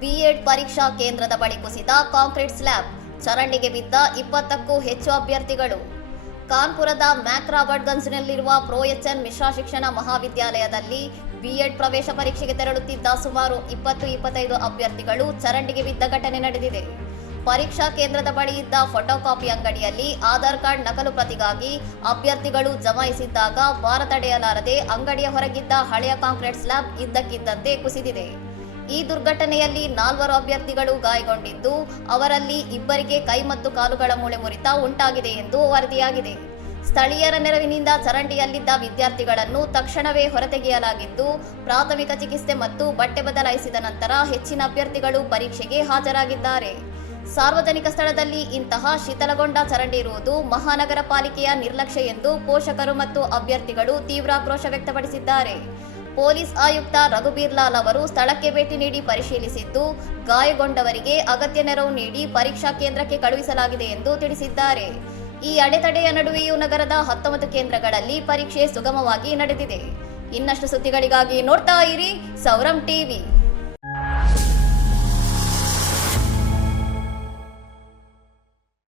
B Ed ಪರೀಕ್ಷಾ ಕೇಂದ್ರದ ಬಳಿ ಕುಸಿದ ಕಾಂಕ್ರೀಟ್ ಸ್ಲ್ಯಾಬ್, ಚರಂಡಿಗೆ ಬಿದ್ದ 20ಕ್ಕೂ ಹೆಚ್ಚು ಅಭ್ಯರ್ಥಿಗಳು. ಕಾನ್ಪುರದ ಮ್ಯಾಕ್ ರಾಬರ್ಟ್ಗಂಜ್ನಲ್ಲಿರುವ ಪ್ರೊ ಎಚ್.ಎನ್. ಮಿಶ್ರಾ ಶಿಕ್ಷಣ ಮಹಾವಿದ್ಯಾಲಯದಲ್ಲಿ ಬಿಎಡ್ ಪ್ರವೇಶ ಪರೀಕ್ಷೆಗೆ ತೆರಳುತ್ತಿದ್ದ ಸುಮಾರು 20-25 ಅಭ್ಯರ್ಥಿಗಳು ಚರಂಡಿಗೆ ಬಿದ್ದ ಘಟನೆ ನಡೆದಿದೆ. ಪರೀಕ್ಷಾ ಕೇಂದ್ರದ ಬಳಿ ಇದ್ದ ಫೋಟೋಕಾಪಿ ಅಂಗಡಿಯಲ್ಲಿ ಆಧಾರ್ ಕಾರ್ಡ್ ನಕಲು ಪ್ರತಿಗಾಗಿ ಅಭ್ಯರ್ಥಿಗಳು ಜಮಾಯಿಸಿದ್ದಾಗ ಭಾರ ತಡೆಯಲಾರದೆ ಅಂಗಡಿಯ ಹೊರಗಿದ್ದ ಹಳೆಯ ಕಾಂಕ್ರೀಟ್ ಸ್ಲ್ಯಾಬ್ ಇದ್ದಕ್ಕಿದ್ದಂತೆ ಕುಸಿದಿದೆ. ಈ ದುರ್ಘಟನೆಯಲ್ಲಿ 4 ಅಭ್ಯರ್ಥಿಗಳು ಗಾಯಗೊಂಡಿದ್ದು, ಅವರಲ್ಲಿ 2ರಿಗೆ ಕೈ ಮತ್ತು ಕಾಲುಗಳ ಮೂಳೆ ಮುರಿತ ಉಂಟಾಗಿದೆ ಎಂದು ವರದಿಯಾಗಿದೆ. ಸ್ಥಳೀಯರ ನೆರವಿನಿಂದ ಚರಂಡಿಯಲ್ಲಿದ್ದ ವಿದ್ಯಾರ್ಥಿಗಳನ್ನು ತಕ್ಷಣವೇ ಹೊರತೆಗೆಯಲಾಗಿದ್ದು, ಪ್ರಾಥಮಿಕ ಚಿಕಿತ್ಸೆ ಮತ್ತು ಬಟ್ಟೆ ಬದಲಾಯಿಸಿದ ನಂತರ ಹೆಚ್ಚಿನ ಅಭ್ಯರ್ಥಿಗಳು ಪರೀಕ್ಷೆಗೆ ಹಾಜರಾಗಿದ್ದಾರೆ. ಸಾರ್ವಜನಿಕ ಸ್ಥಳದಲ್ಲಿ ಇಂತಹ ಶಿಥಿಲಗೊಂಡ ಚರಂಡಿ ಇರುವುದು ಮಹಾನಗರ ಪಾಲಿಕೆಯ ನಿರ್ಲಕ್ಷ್ಯ ಎಂದು ಪೋಷಕರು ಮತ್ತು ಅಭ್ಯರ್ಥಿಗಳು ತೀವ್ರ ಆಕ್ರೋಶ ವ್ಯಕ್ತಪಡಿಸಿದ್ದಾರೆ. ಪೊಲೀಸ್ ಆಯುಕ್ತ ರಘುಬೀರ್ ಲಾಲ್ ಅವರು ಸ್ಥಳಕ್ಕೆ ಭೇಟಿ ನೀಡಿ ಪರಿಶೀಲಿಸಿದ್ದು, ಗಾಯಗೊಂಡವರಿಗೆ ಅಗತ್ಯ ನೆರವು ನೀಡಿ ಪರೀಕ್ಷಾ ಕೇಂದ್ರಕ್ಕೆ ಕಳುಹಿಸಲಾಗಿದೆ ಎಂದು ತಿಳಿಸಿದ್ದಾರೆ. ಈ ಅಡೆತಡೆಯ ನಡುವೆಯೂ ನಗರದ 19 ಕೇಂದ್ರಗಳಲ್ಲಿ ಪರೀಕ್ಷೆ ಸುಗಮವಾಗಿ ನಡೆದಿದೆ. ಇನ್ನಷ್ಟು ಸುದ್ದಿಗಳಿಗಾಗಿ ನೋಡ್ತಾ ಇರಿ ಸೌರಂ ಟಿವಿ.